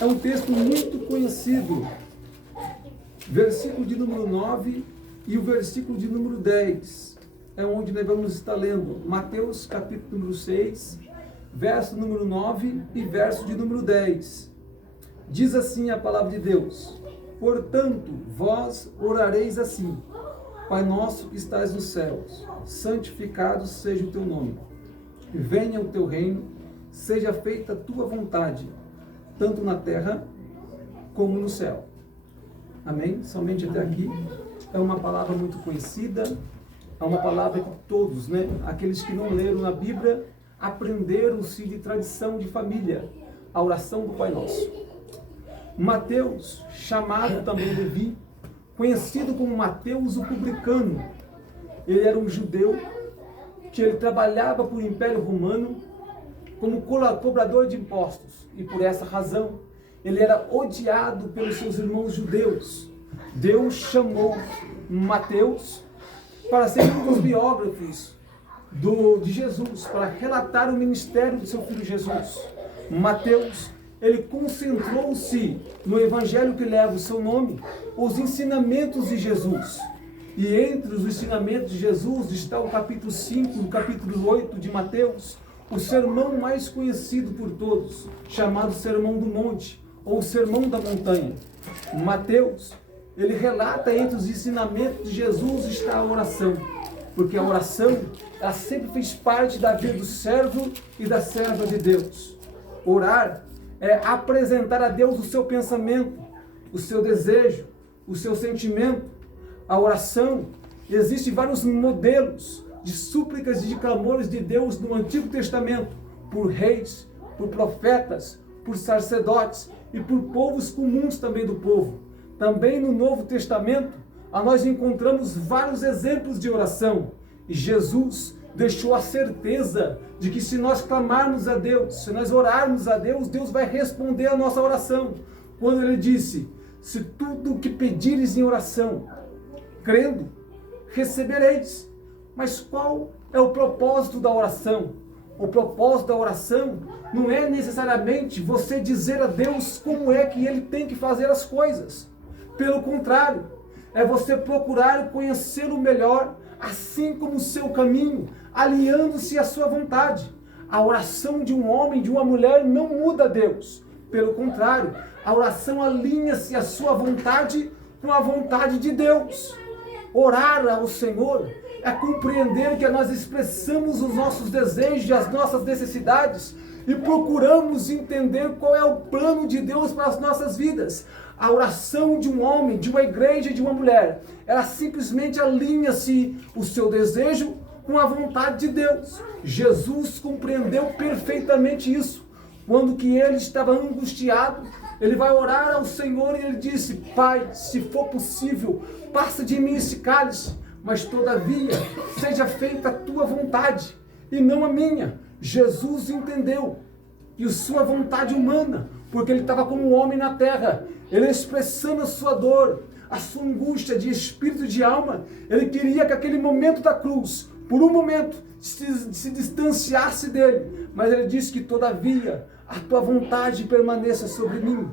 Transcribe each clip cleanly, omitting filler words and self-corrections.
É um texto muito conhecido. Versículo de número 9 e o versículo de número 10. É onde nós vamos estar lendo. Mateus capítulo número 6, verso número 9 e verso de número 10. Diz assim a palavra de Deus: portanto, vós orareis assim: Pai nosso que estás nos céus, santificado seja o teu nome. Venha o teu reino, seja feita a tua vontade, tanto na terra como no céu. Amém? Somente até aqui. É uma palavra muito conhecida, é uma palavra que todos, aqueles que não leram na Bíblia, aprenderam-se de tradição de família, a oração do Pai Nosso. Mateus, chamado também Levi, conhecido como Mateus o publicano, ele era um judeu que ele trabalhava para o Império Romano como cobrador de impostos, e por essa razão ele era odiado pelos seus irmãos judeus. Deus chamou Mateus para ser um dos biógrafos de Jesus, para relatar o ministério do seu filho Jesus. Mateus, ele concentrou-se no evangelho que leva o seu nome, os ensinamentos de Jesus. E entre os ensinamentos de Jesus está o capítulo 5, o capítulo 8 de Mateus, o sermão mais conhecido por todos, chamado Sermão do Monte, ou Sermão da Montanha. Mateus, ele relata entre os ensinamentos de Jesus está a oração, porque a oração, ela sempre fez parte da vida do servo e da serva de Deus. Orar é apresentar a Deus o seu pensamento, o seu desejo, o seu sentimento. A oração, existem vários modelos de súplicas e de clamores de Deus no Antigo Testamento, por reis, por profetas, por sacerdotes e por povos comuns também do povo. Também no Novo Testamento, nós encontramos vários exemplos de oração. E Jesus deixou a certeza de que se nós clamarmos a Deus, se nós orarmos a Deus, Deus vai responder a nossa oração. Quando ele disse: se tudo o que pedires em oração, crendo, recebereis. Mas qual é o propósito da oração? O propósito da oração não é necessariamente você dizer a Deus como é que Ele tem que fazer as coisas. Pelo contrário, é você procurar conhecê-lo melhor, assim como o seu caminho, aliando-se à sua vontade. A oração de um homem, de uma mulher, não muda a Deus. Pelo contrário, a oração alinha-se à sua vontade com a vontade de Deus. Orar ao Senhor é compreender que nós expressamos os nossos desejos e as nossas necessidades e procuramos entender qual é o plano de Deus para as nossas vidas. A oração de um homem, de uma igreja e de uma mulher, ela simplesmente alinha-se o seu desejo com a vontade de Deus. Jesus compreendeu perfeitamente isso. Quando que ele estava angustiado, ele vai orar ao Senhor e ele disse: Pai, se for possível, passa de mim esse cálice, mas todavia seja feita a tua vontade e não a minha. Jesus entendeu que sua vontade humana, porque ele estava como um homem na terra, ele expressando a sua dor, a sua angústia de espírito e de alma, ele queria que aquele momento da cruz, por um momento, se distanciasse dele, mas ele disse que todavia a tua vontade permaneça sobre mim,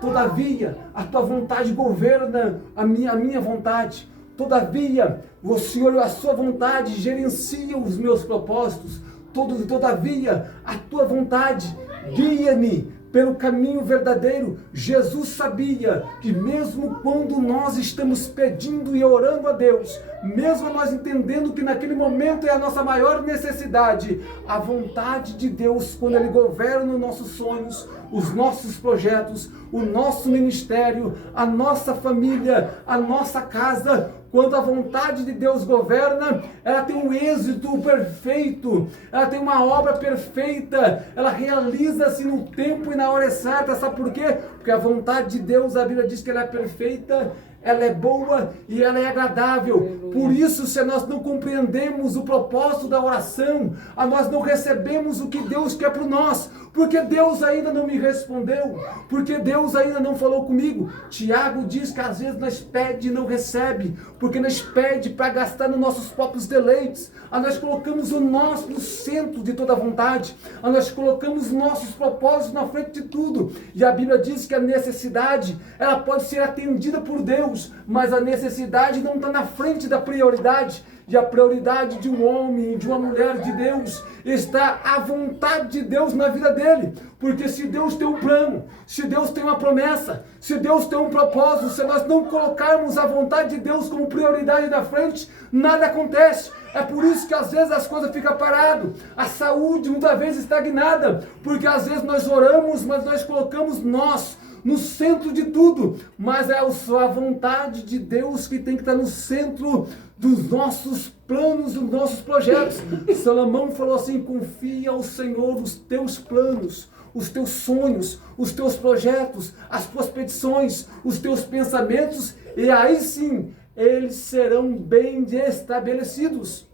todavia a tua vontade governa a minha vontade, todavia o Senhor, a sua vontade gerencia os meus propósitos, todavia a tua vontade guia-me pelo caminho verdadeiro. Jesus sabia que mesmo quando nós estamos pedindo e orando a Deus, mesmo nós entendendo que naquele momento é a nossa maior necessidade, a vontade de Deus, quando Ele governa os nossos sonhos, os nossos projetos, o nosso ministério, a nossa família, a nossa casa, quando a vontade de Deus governa, ela tem um êxito perfeito, ela tem uma obra perfeita, ela realiza-se no tempo e na hora certa. Sabe por quê? Porque a vontade de Deus, a Bíblia diz que ela é perfeita, ela é boa e ela é agradável. Por isso, se nós não compreendemos o propósito da oração, nós não recebemos o que Deus quer para nós. Porque Deus ainda não me respondeu, porque Deus ainda não falou comigo. Tiago diz que às vezes nós pede e não recebe, porque nós pede para gastar nos nossos próprios deleites. Nós colocamos o nosso no centro de toda a vontade, nós colocamos nossos propósitos na frente de tudo. E a Bíblia diz que a necessidade, ela pode ser atendida por Deus, mas a necessidade não está na frente da prioridade. E a prioridade de um homem, de uma mulher de Deus, está a vontade de Deus na vida dele. Porque se Deus tem um plano, se Deus tem uma promessa, se Deus tem um propósito, se nós não colocarmos a vontade de Deus como prioridade na frente, nada acontece. É por isso que às vezes as coisas ficam paradas, a saúde muitas vezes estagnada, porque às vezes nós oramos, mas nós colocamos nós no centro de tudo, mas é a vontade de Deus que tem que estar no centro dos nossos planos, dos nossos projetos. Salomão falou assim: confia ao Senhor os teus planos, os teus sonhos, os teus projetos, as tuas petições, os teus pensamentos, e aí sim, eles serão bem estabelecidos.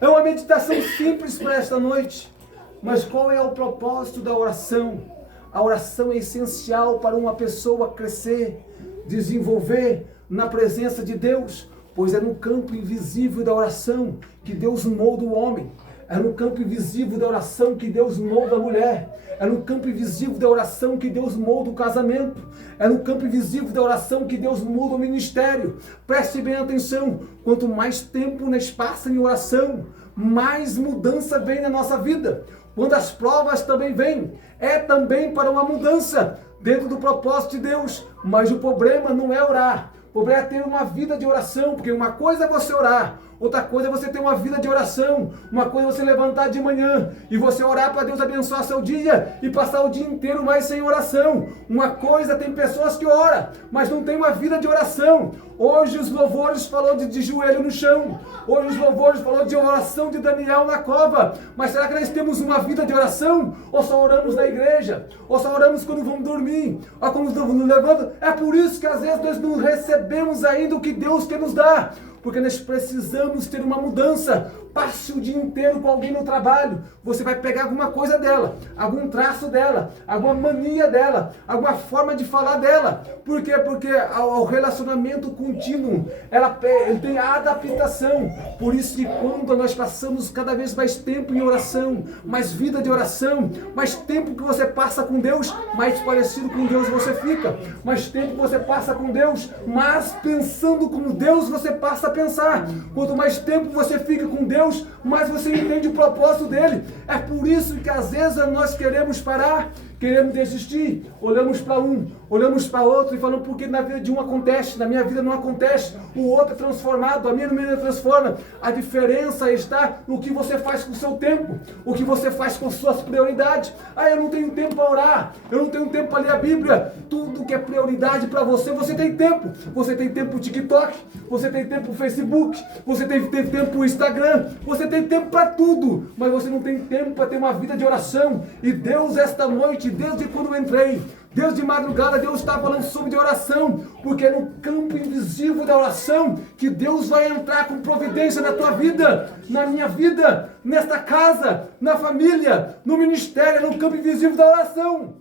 É uma meditação simples para esta noite, mas qual é o propósito da oração? A oração é essencial para uma pessoa crescer, desenvolver na presença de Deus, pois é no campo invisível da oração que Deus molda o homem. É no campo invisível da oração que Deus molda a mulher. É no campo invisível da oração que Deus molda o casamento. É no campo invisível da oração que Deus molda o ministério. Preste bem atenção, quanto mais tempo nós passamos em oração, mais mudança vem na nossa vida. Quando as provas também vêm, é também para uma mudança dentro do propósito de Deus. Mas o problema não é orar, o problema é ter uma vida de oração, porque uma coisa é você orar, outra coisa é você ter uma vida de oração. Uma coisa é você levantar de manhã e você orar para Deus abençoar seu dia e passar o dia inteiro mais sem oração. Uma coisa, tem pessoas que oram, mas não tem uma vida de oração. Hoje os louvores falou de joelho no chão. Hoje os louvores falou de oração de Daniel na cova. Mas será que nós temos uma vida de oração? Ou só oramos na igreja? Ou só oramos quando vamos dormir? Ou quando nos levantamos? É por isso que às vezes nós não recebemos ainda o que Deus quer nos dar. Porque nós precisamos ter uma mudança. Passe o dia inteiro com alguém no trabalho, você vai pegar alguma coisa dela, algum traço dela, alguma mania dela, alguma forma de falar dela. Por quê? Porque o relacionamento contínuo, ele tem a adaptação. Por isso que quando nós passamos cada vez mais tempo em oração, mais vida de oração, mais tempo que você passa com Deus, mais parecido com Deus você fica. Mais tempo que você passa com Deus, mais pensando como Deus você passa a pensar. Quanto mais tempo você fica com Deus, mais você entende o propósito dele. É por isso que às vezes nós queremos parar, queremos desistir, olhamos para um, olhamos para outro e falamos: porque na vida de um acontece, na minha vida não acontece, o outro é transformado, a minha não transforma. A diferença está no que você faz com o seu tempo, o que você faz com suas prioridades. Eu não tenho tempo para orar, eu não tenho tempo para ler a Bíblia. Tudo que é prioridade para você, você tem tempo. Você tem tempo para o TikTok, você tem tempo para o Facebook, você tem tempo para o Instagram, você tem tempo para tudo, mas você não tem tempo para ter uma vida de oração. E Deus, esta noite, desde quando eu entrei, Deus de madrugada, Deus está falando sobre de oração, porque é no campo invisível da oração que Deus vai entrar com providência na tua vida, na minha vida, nesta casa, na família, no ministério, é no campo invisível da oração.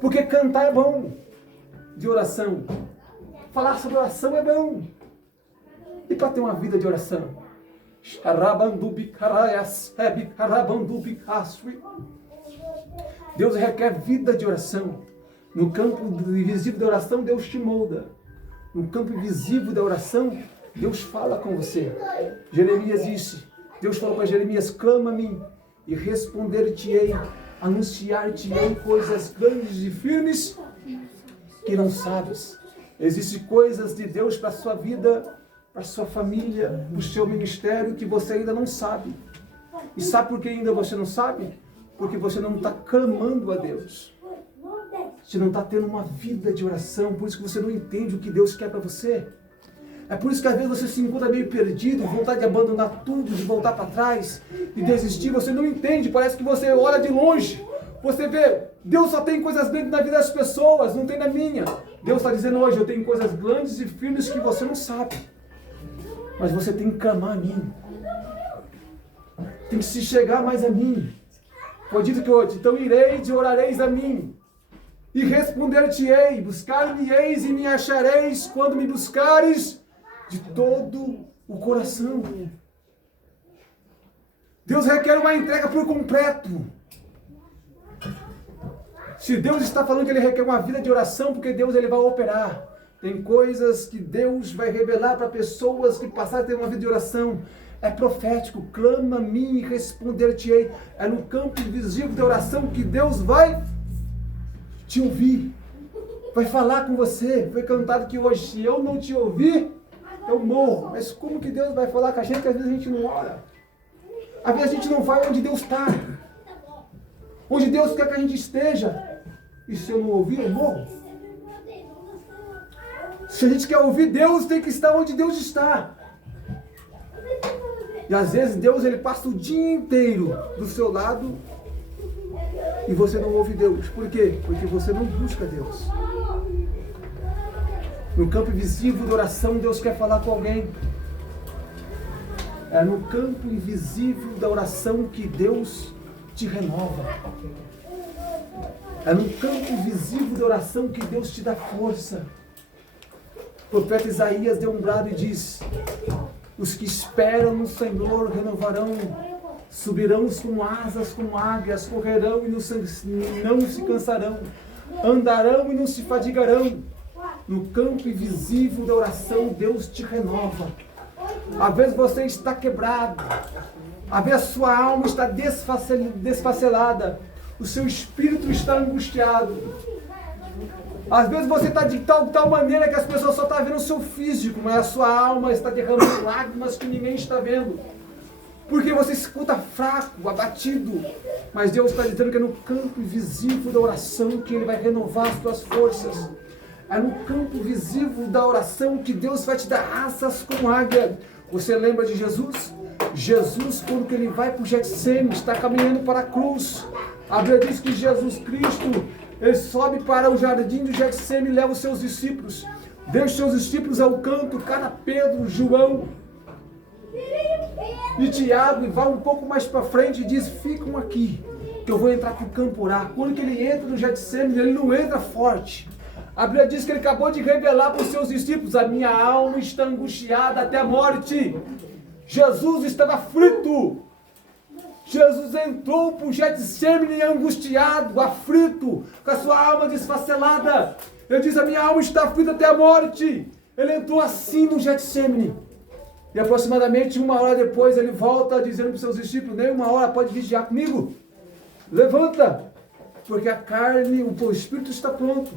Porque cantar é bom, de oração. Falar sobre oração é bom. E para ter uma vida de oração? Deus requer vida de oração. No campo invisível da oração, Deus te molda. No campo invisível da oração, Deus fala com você. Jeremias disse, Deus falou para Jeremias: clama a mim e responder-te-ei, anunciar-te-ei coisas grandes e firmes que não sabes. Existem coisas de Deus para a sua vida, para a sua família, para o seu ministério, que você ainda não sabe. E sabe por que ainda você não sabe? Porque você não está clamando a Deus. Você não está tendo uma vida de oração, por isso que você não entende o que Deus quer para você. É por isso que às vezes você se encontra meio perdido, vontade de abandonar tudo, de voltar para trás, de desistir. Você não entende, parece que você olha de longe. Você vê, Deus só tem coisas grandes na vida das pessoas, não tem na minha. Deus está dizendo hoje: eu tenho coisas grandes e firmes que você não sabe. Mas você tem que clamar a mim. Tem que se chegar mais a mim. Foi dito que hoje, então ireis e orareis a mim, e responder-te-ei, buscar-me-eis e me achareis, quando me buscares de todo o coração. Deus requer uma entrega por completo. Se Deus está falando que Ele requer uma vida de oração, porque Deus Ele vai operar. Tem coisas que Deus vai revelar para pessoas que passaram a ter uma vida de oração. É profético, clama a mim e responder-te-ei. É no campo invisível da oração que Deus vai te ouvir. Vai falar com você. Foi cantado que hoje, se eu não te ouvir, eu morro. Mas como que Deus vai falar com a gente? Às vezes a gente não ora. Às vezes a gente não vai onde Deus está. Onde Deus quer que a gente esteja. E se eu não ouvir, eu morro. Se a gente quer ouvir Deus, tem que estar onde Deus está. E às vezes Deus ele passa o dia inteiro do seu lado e você não ouve Deus. Por quê? Porque você não busca Deus. No campo invisível da oração, Deus quer falar com alguém. É no campo invisível da oração que Deus te renova. É no campo invisível da oração que Deus te dá força. O profeta Isaías deu um brado e diz: os que esperam no Senhor renovarão, subirão como asas, como águias, correrão e não se cansarão, andarão e não se fadigarão. No campo invisível da oração, Deus te renova. Às vezes você está quebrado, às vezes a sua alma está desfacelada, o seu espírito está angustiado. Às vezes você está de tal maneira que as pessoas só estão vendo o seu físico, mas a sua alma está derramando lágrimas que ninguém está vendo. Porque você se escuta fraco, abatido. Mas Deus está dizendo que é no campo invisível da oração que Ele vai renovar as tuas forças. É no campo visível da oração que Deus vai te dar asas como águia. Você lembra de Jesus? Jesus, quando Ele vai para o Getsemane, está caminhando para a cruz. A Bíblia diz que Jesus Cristo, Ele sobe para o jardim do Getsemane e leva os seus discípulos. Deixa os seus discípulos ao canto, cada Pedro, João e Tiago, e vai um pouco mais para frente e diz: ficam aqui, que eu vou entrar para o campo orar. Quando que ele entra no Getsemane, ele não entra forte. A Bíblia diz que ele acabou de revelar para os seus discípulos: a minha alma está angustiada até a morte. Jesus estava aflito. Jesus entrou para o Getsemane angustiado, aflito, com a sua alma desfacelada. Ele diz: a minha alma está aflita até a morte. Ele entrou assim no Getsemane. E aproximadamente 1 hora depois ele volta dizendo para os seus discípulos: nem 1 hora, pode vigiar comigo. Levanta, porque a carne, o espírito está pronto,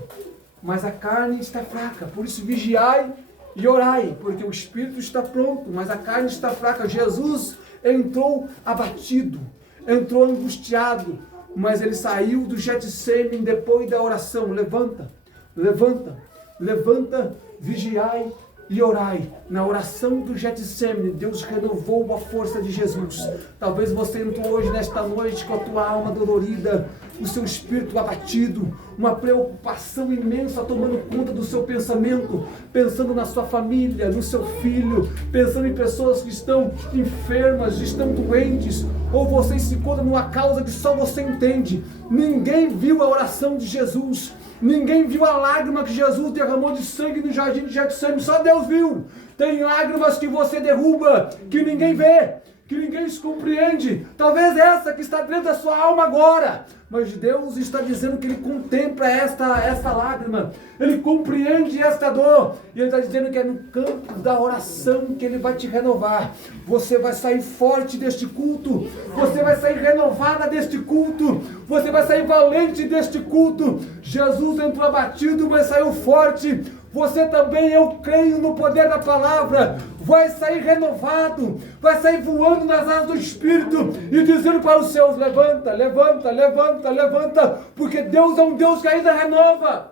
mas a carne está fraca. Por isso vigiai e orai, porque o espírito está pronto, mas a carne está fraca. Jesus entrou abatido, entrou angustiado, mas ele saiu do Getsemane depois da oração. Levanta, levanta, levanta, vigiai e orai. Na oração do Getsemane, Deus renovou a força de Jesus. Talvez você entrou hoje, nesta noite, com a tua alma dolorida, o seu espírito abatido, uma preocupação imensa tomando conta do seu pensamento, pensando na sua família, no seu filho, pensando em pessoas que estão enfermas, estão doentes, ou você se encontra numa causa que só você entende. Ninguém viu a oração de Jesus. Ninguém viu a lágrima que Jesus derramou de sangue no jardim de Getsemane, só Deus viu. Tem lágrimas que você derruba, que ninguém vê, que ninguém se compreende. Talvez essa que está dentro da sua alma agora. Mas Deus está dizendo que Ele contempla esta lágrima. Ele compreende esta dor. E Ele está dizendo que é no campo da oração que Ele vai te renovar. Você vai sair forte deste culto. Você vai sair renovada deste culto. Você vai sair valente deste culto. Jesus entrou abatido, mas saiu forte. Você também, eu creio no poder da palavra, vai sair renovado, vai sair voando nas asas do Espírito e dizendo para os seus: levanta, levanta, levanta, levanta, porque Deus é um Deus que ainda renova.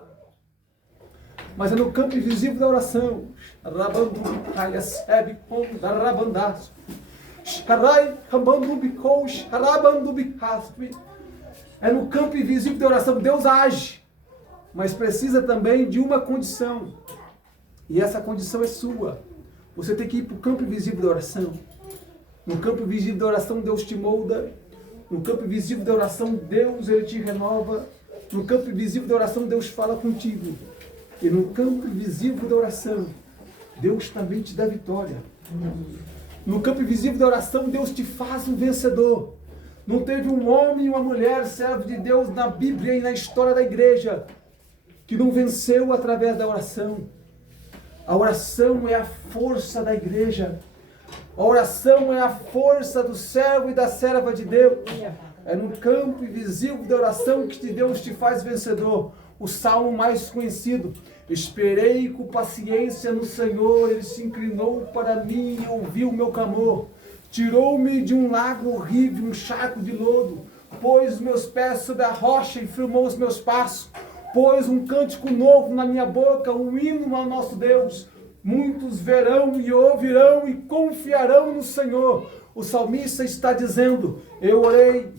Mas é no campo invisível da oração. É no campo invisível da oração, Deus age. Mas precisa também de uma condição. E essa condição é sua. Você tem que ir para o campo invisível da oração. No campo invisível da oração, Deus te molda. No campo invisível da oração, Deus ele te renova. No campo invisível da oração, Deus fala contigo. E no campo invisível da oração, Deus também te dá vitória. No campo invisível da oração, Deus te faz um vencedor. Não teve um homem e uma mulher, servo de Deus, na Bíblia e na história da igreja, que não venceu através da oração. A oração é a força da igreja. A oração é a força do servo e da serva de Deus. É no campo invisível da oração que Deus te faz vencedor. O salmo mais conhecido: esperei com paciência no Senhor, Ele se inclinou para mim e ouviu o meu clamor. Tirou-me de um lago horrível, um charco de lodo, pôs os meus pés sobre a rocha e firmou os meus passos. Pôs um cântico novo na minha boca, um hino ao nosso Deus. Muitos verão e ouvirão e confiarão no Senhor. O salmista está dizendo: eu orei,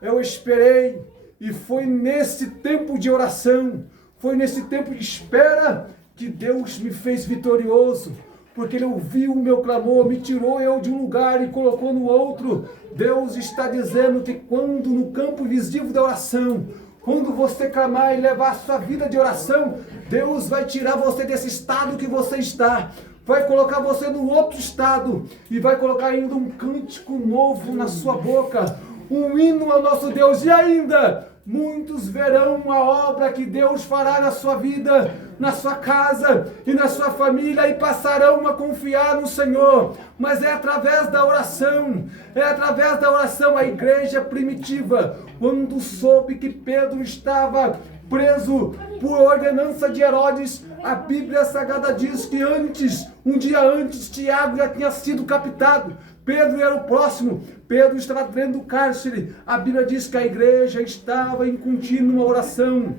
eu esperei, e foi nesse tempo de oração, foi nesse tempo de espera que Deus me fez vitorioso, porque Ele ouviu o meu clamor, me tirou eu de um lugar e colocou no outro. Deus está dizendo que quando no campo invisível da oração, quando você clamar e levar a sua vida de oração, Deus vai tirar você desse estado que você está, vai colocar você num outro estado e vai colocar ainda um cântico novo na sua boca, um hino ao nosso Deus. E ainda, muitos verão a obra que Deus fará na sua vida, na sua casa e na sua família, e passarão a confiar no Senhor. Mas é através da oração, é através da oração. A igreja primitiva, quando soube que Pedro estava preso por ordenança de Herodes, a Bíblia Sagrada diz que um dia antes, Tiago já tinha sido captado. Pedro era o próximo. Pedro estava dentro do cárcere. A Bíblia diz que a igreja estava em contínua oração.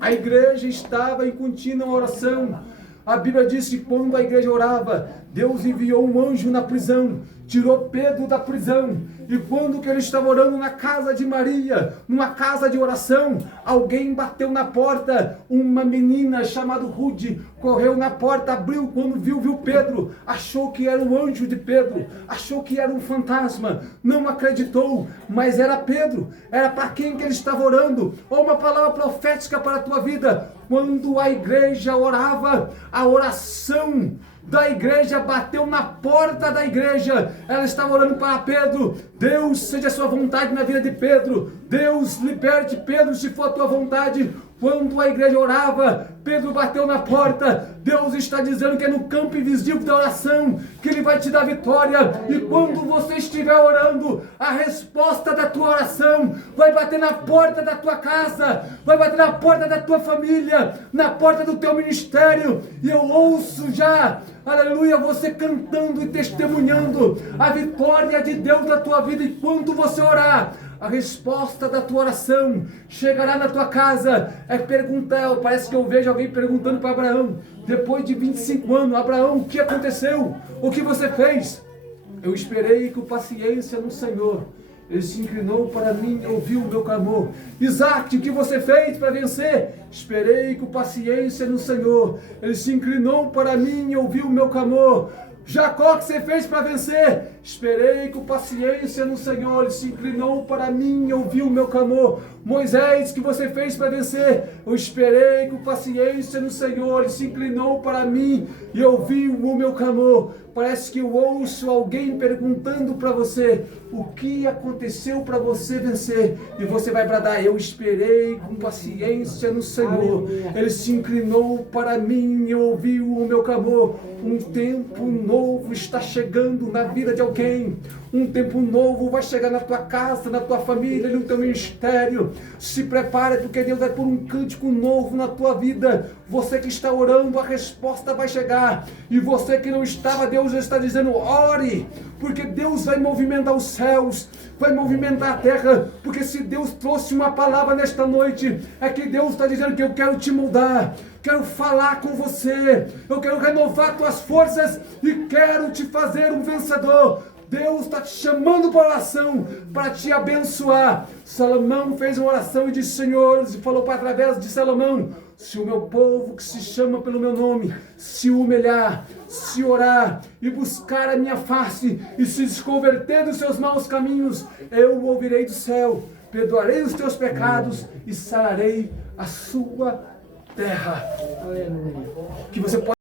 A igreja estava em contínua oração. A Bíblia diz que quando a igreja orava, Deus enviou um anjo na prisão, tirou Pedro da prisão. E quando que ele estava orando na casa de Maria, numa casa de oração, alguém bateu na porta. Uma menina chamada Rude correu na porta, abriu, quando viu Pedro, achou que era o anjo de Pedro, achou que era um fantasma, não acreditou, mas era Pedro. Era para quem que ele estava orando. Ou uma palavra profética para a tua vida. Quando a igreja orava, a oração da igreja bateu na porta da igreja. Ela estava orando para Pedro. Deus, seja a sua vontade na vida de Pedro. Deus, liberte Pedro se for a tua vontade. Quando a igreja orava, Pedro bateu na porta. Deus está dizendo que é no campo invisível da oração que Ele vai te dar vitória. E quando você estiver orando, a resposta da tua oração vai bater na porta da tua casa, vai bater na porta da tua família, na porta do teu ministério. E eu ouço já, aleluia, você cantando e testemunhando a vitória de Deus na tua vida. E quando você orar, a resposta da tua oração chegará na tua casa. É perguntar, parece que eu vejo alguém perguntando para Abraão, depois de 25 anos, Abraão, o que aconteceu? O que você fez? Eu esperei com paciência no Senhor. Ele se inclinou para mim e ouviu o meu clamor. Isaac, o que você fez para vencer? Esperei com paciência no Senhor. Ele se inclinou para mim e ouviu o meu clamor. Jacó, o que você fez para vencer? Esperei com paciência no Senhor. Ele se inclinou para mim e ouviu o meu clamor. Moisés, o que você fez para vencer? Eu esperei com paciência no Senhor. Ele se inclinou para mim e ouviu o meu clamor. Parece que eu ouço alguém perguntando para você o que aconteceu para você vencer. E você vai bradar: eu esperei com paciência no Senhor. Ele se inclinou para mim e ouviu o meu clamor. Um tempo novo está chegando na vida de alguém. Um tempo novo vai chegar na tua casa, na tua família, no teu ministério. Se prepare, porque Deus vai pôr um cântico novo na tua vida. Você que está orando, a resposta vai chegar. E você que não estava, Deus já está dizendo: ore, porque Deus vai movimentar os céus, vai movimentar a terra. Porque se Deus trouxe uma palavra nesta noite, é que Deus está dizendo que eu quero te moldar, quero falar com você, eu quero renovar tuas forças e quero te fazer um vencedor. Deus está te chamando para oração, para te abençoar. Salomão fez uma oração e disse: Senhor, e falou através de Salomão: se o meu povo que se chama pelo meu nome, se humilhar, se orar e buscar a minha face e se desconverter dos seus maus caminhos, eu o ouvirei do céu, perdoarei os teus pecados e sararei a sua terra. Que você possa